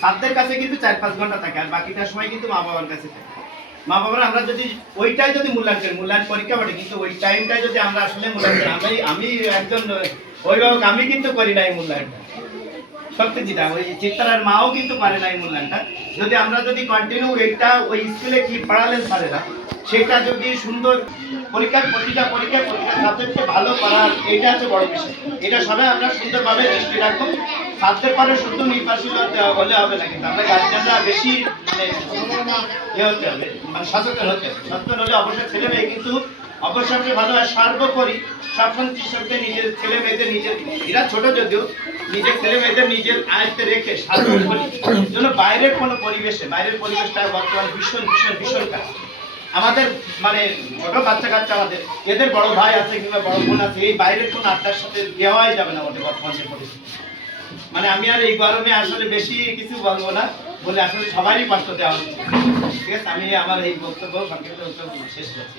ছাত্রদের কাছে কিন্তু 4-5 ঘন্টা থাকে, আর বাকিটা সময় কিন্তু মা বাবার কাছে থাকে। মা বাবারা আমরা যদি ওইটাই যদি মূল্যায়ন করি, মূল্যায়ন পরীক্ষা বটে, কিন্তু ওই টাইমটাই যদি আমরা আসলে মূল্যায়ন করি, আমি একজন অভিভাবক, আমি কিন্তু করি না এই মূল্যায়নটা। সত্যি যেটা, ওই চিত্রার মাও কিন্তু পারে না এই মূল্যায়নটা। যদি আমরা যদি কন্টিনিউ এটা ওই স্কুলে কি পড়ালেন পারেরা, সেটা যদি সুন্দর প্রতিটা পরীক্ষা সাবজেক্টকে ভালো করার, এটা হচ্ছে বড় বিষয়। এটা সবাই আমরা সুন্দরভাবে দৃষ্টি রাখবো। ছাত্রের পরে শুধু নির্বাচন হলে হবে না, কিন্তু আমরা গার্জিয়ানরা বেশি হতে হবে, মানে সচেতন হতে হবে। সচেতন হলে অবশ্যই ছেলে মেয়ে কিন্তু অবশ্যই ভালো হয়। সর্বোপরি সবসময় কৃষকদের নিজের ছেলে মেয়েদের, নিজের এরা ছোট যদিও, নিজের ছেলে মেয়েদের নিজের আয়ত্তে রেখে সাধন করি যেন বাইরের কোনো পরিবেশে, বাইরের পরিবেশটা বর্তমানে ভীষণ ভীষণ ভীষণ খারাপ। আমাদের মানে ছোট বাচ্চা কাচ্চা আমাদের, এদের বড় ভাই আছে কিংবা বড় বোন আছে, এই বাইরের কোনো আড্ডার সাথে দেওয়াই যাবে না আমাদের বর্তমানে পরিস্থিতি। মানে আমি আর এই গরমে আসলে বেশি কিছু বলবো না, বলে আসলে সবারই কষ্ট দেওয়া হচ্ছে। ঠিক আছে, আমি আমার এই বক্তব্য শেষ করছি।